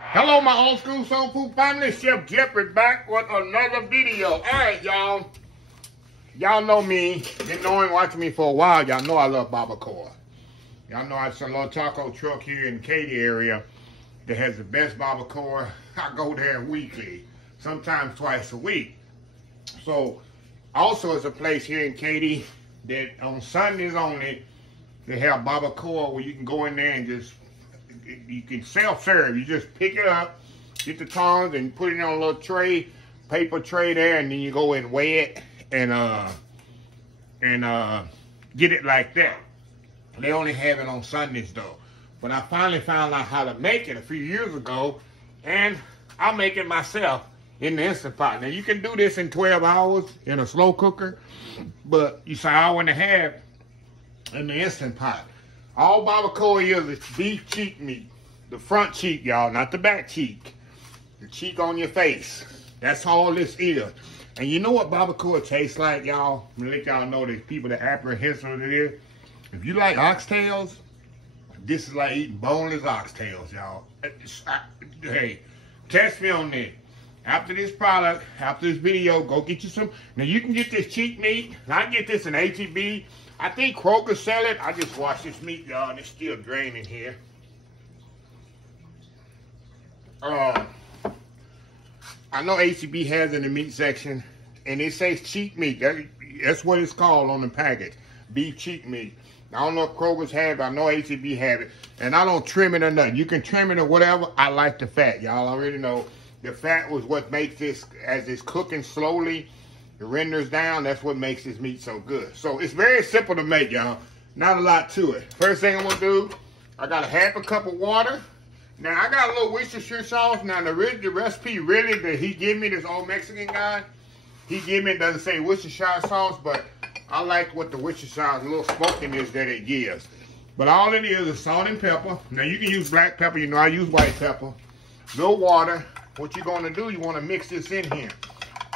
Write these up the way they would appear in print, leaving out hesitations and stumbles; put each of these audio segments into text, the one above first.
Hello, my old school soul food family. Chef Jeffrey back with another video. All right, y'all. Y'all know me. Been knowing, watching me for a while. Y'all know I love Barbacoa. Y'all know it's a little taco truck here in the KATY area that has the best Barbacoa. I go there weekly, sometimes twice a week. So, also it's a place here in KATY that on Sundays only, they have Barbacoa where you can go in there and just, you can self-serve. You just pick it up, get the tongs and put it on a little tray, paper tray there, and then you go and weigh it and get it like that. They only have it on Sundays though. But I finally found out how to make it a few years ago, and I make it myself in the Instant Pot. Now you can do this in 12 hours in a slow cooker, but you say hour and a half in the Instant Pot. All Barbacoa is beef cheek meat. The front cheek, y'all, not the back cheek. The cheek on your face. That's all this is. And you know what Barbacoa tastes like, y'all? I'm gonna let y'all know there's people that apprehensive what it is. If you like oxtails, this is like eating boneless oxtails, y'all. Hey, test me on this. After this product, after this video, go get you some. Now you can get this cheek meat. I get this in HEB. I think Kroger sell it. I just washed this meat, y'all, and it's still draining here. I know HEB has it in the meat section, and it says cheek meat. That's what it's called on the package, beef cheek meat. I don't know if Kroger's have it. I know HEB have it, and I don't trim it or nothing. You can trim it or whatever. I like the fat, y'all already know. The fat was what makes this, as it's cooking slowly, it renders down. That's what makes this meat so good. So it's very simple to make, y'all. Not a lot to it. First thing I'm gonna do, I got a half a cup of water. Now I got a little Worcestershire sauce. Now the recipe really that he gave me, this old Mexican guy, he gave me, it doesn't say Worcestershire sauce, but I like what the Worcestershire sauce, a little smokiness that it gives. But all it is salt and pepper. Now you can use black pepper. You know I use white pepper. No water. What you're gonna do, you wanna mix this in here.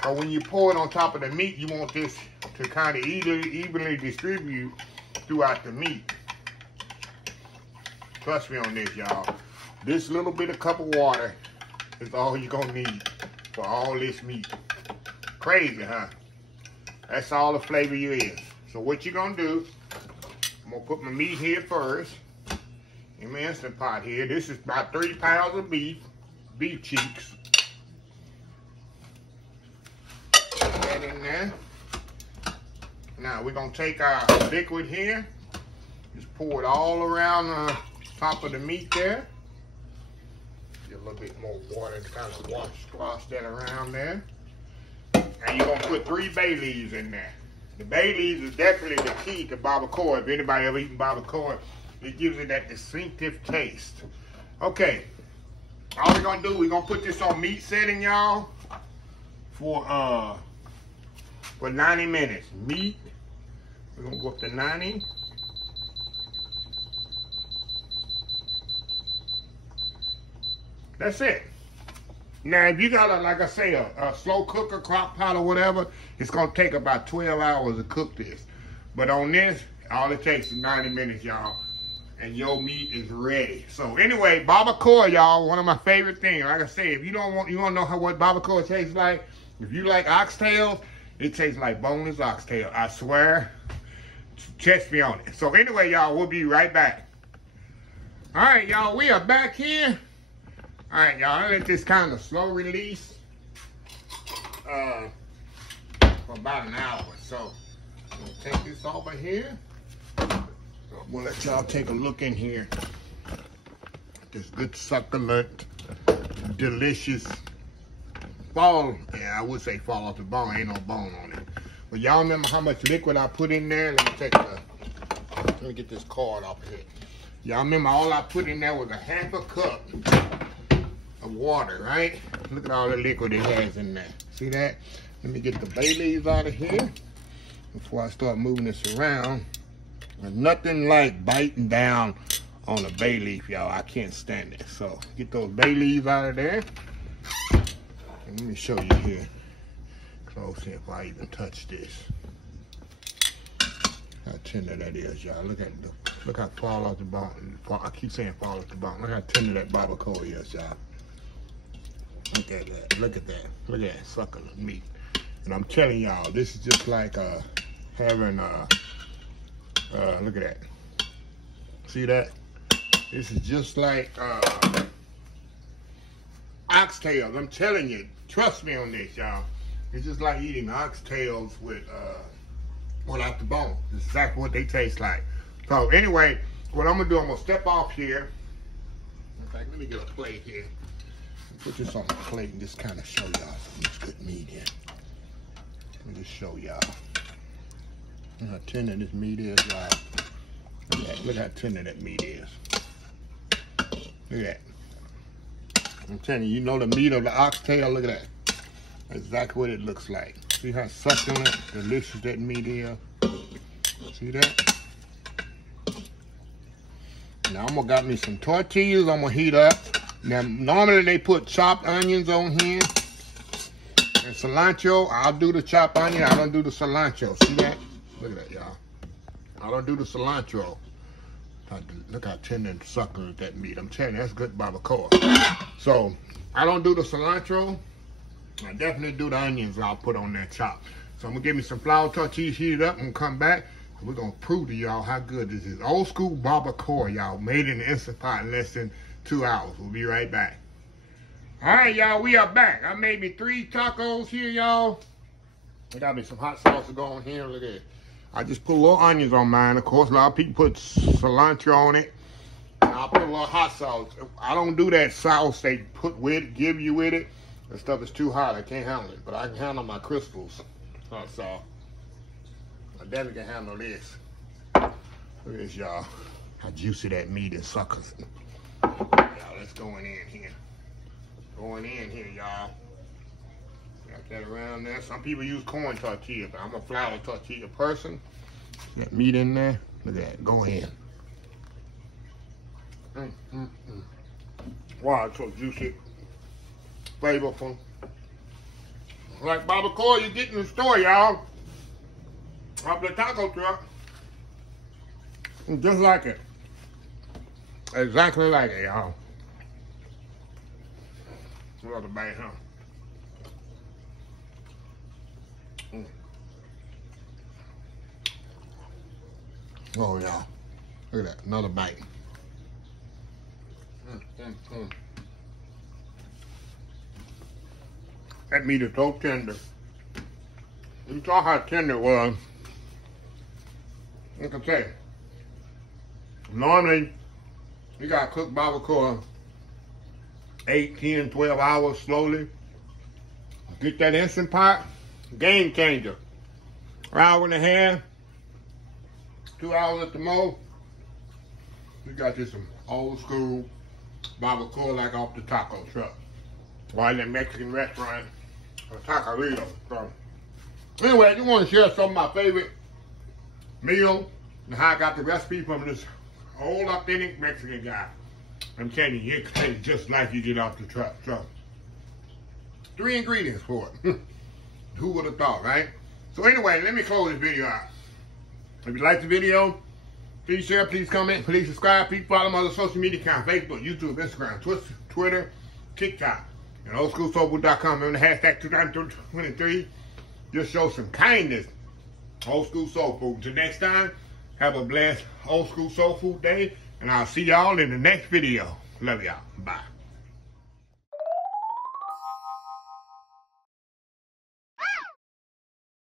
Or when you pour it on top of the meat, you want this to kind of evenly distribute throughout the meat. Trust me on this, y'all. This little bit of cup of water is all you're gonna need for all this meat. Crazy, huh? That's all the flavor you is. So what you're gonna do, I'm gonna put my meat here first. In my Instant Pot here. This is about 3 pounds of beef cheeks. In there. Now we're gonna take our liquid here, just pour it all around the top of the meat there. Get a little bit more water to kind of wash that around there. And you're gonna put 3 bay leaves in there. The bay leaves is definitely the key to Barbacoa. If anybody ever eaten Barbacoa, it gives it that distinctive taste. Okay, all we're gonna do, we're gonna put this on meat setting, y'all, for 90 minutes. Meat, we're gonna go up to 90. That's it. Now, if you got, like I say, a slow cooker, crock pot or whatever, it's gonna take about 12 hours to cook this. But on this, all it takes is 90 minutes, y'all, and your meat is ready. So anyway, Barbacoa, y'all, one of my favorite things. Like I say, if you wanna know what Barbacoa tastes like, if you like oxtails, it tastes like boneless oxtail. I swear. Test me on it. So anyway, y'all, we'll be right back. All right, y'all, we are back here. All right, y'all, let this kind of slow release for about an hour. So I'm gonna take this over here. So I'm gonna let y'all take a look in here. This good succulent, delicious fall, yeah, I would say fall off the bone. Ain't no bone on it. But y'all remember how much liquid I put in there? Let me get this card off of here. Y'all remember all I put in there was a half a cup of water, right? Look at all the liquid it has in there. See that? Let me get the bay leaves out of here before I start moving this around. There's nothing like biting down on a bay leaf, y'all. I can't stand it. So get those bay leaves out of there. Let me show you here close here if I even touch this. How tender that is, y'all. Look how fall off the bone. I keep saying fall off the bone. Look how tender that barbacoa is, y'all. Look at that. Look at that. Look at that succulent meat. And I'm telling y'all, this is just like having look at that. See that? This is just like oxtails. I'm telling you, trust me on this, y'all. It's just like eating oxtails with without the bone. It's exactly what they taste like. So anyway, what I'm gonna do, I'm gonna step off here. In fact, let me get a plate here. Put this on the plate and just kind of show y'all some of this good meat here. Let me just show y'all. Look how tender this meat is, y'all. Look how tender that meat is. Look at that. I'm telling you, you know the meat of the oxtail, look at that. That's exactly what it looks like. See how succulent, delicious that meat is? See that? Now I'm gonna got me some tortillas I'm gonna heat up. Now normally they put chopped onions on here and cilantro. I'll do the chopped onion, I don't do the cilantro. See that? Look at that, y'all. I don't do the cilantro. Look how tender and succulent that meat. I'm telling you, that's good barbacoa. So I don't do the cilantro. I definitely do the onions I'll put on that chop. So I'm gonna give me some flour tortillas, heat it up, and come back. And we're gonna prove to y'all how good this is. Old school barbacoa, y'all, made in the Instant Pot in less than 2 hours. We'll be right back. All right, y'all, we are back. I made me 3 tacos here, y'all. I got me some hot sauce to go on here. Look at it. I just put a little onions on mine. Of course, a lot of people put cilantro on it. And I'll put a little hot sauce. I don't do that sauce they put with, give you with it. That stuff is too hot. I can't handle it. But I can handle my crystals hot sauce. I definitely can handle this. Look at this, y'all. How juicy that meat is, suckers. Y'all, let's go in here. Going in here, y'all. Got that around there. Some people use corn tortilla, but I'm a flour tortilla person. Got meat in there. Look at that. Go in. Wow, it's so juicy. Flavorful. Like barbacoa you get in the store, y'all. Off the taco truck. Just like it. Exactly like it, y'all. Another bite, huh? Oh, yeah. Look at that. Another bite. That meat is so tender. You saw how tender it was. Like I say, normally you gotta cook barbacoa 8, 10, 12 hours slowly. Get that Instant Pot, game changer. An hour and a half, 2 hours at the most. We got this some old school barbacoa like off the taco truck. Or in that Mexican restaurant or taqueria. So anyway, I just want to share some of my favorite meals and how I got the recipe from this old authentic Mexican guy. I'm telling you, it tastes just like you get off the truck. So 3 ingredients for it. Who would have thought, right? So anyway, let me close this video out. If you like the video, please share, please comment, please subscribe, please follow my other social media accounts, Facebook, YouTube, Instagram, Twitter, TikTok, and oldschoolsoulfood.com. Remember the hashtag 2023. Just show some kindness. Old School Soul Food. Until next time, have a blessed Old School Soul Food day, and I'll see y'all in the next video. Love y'all. Bye.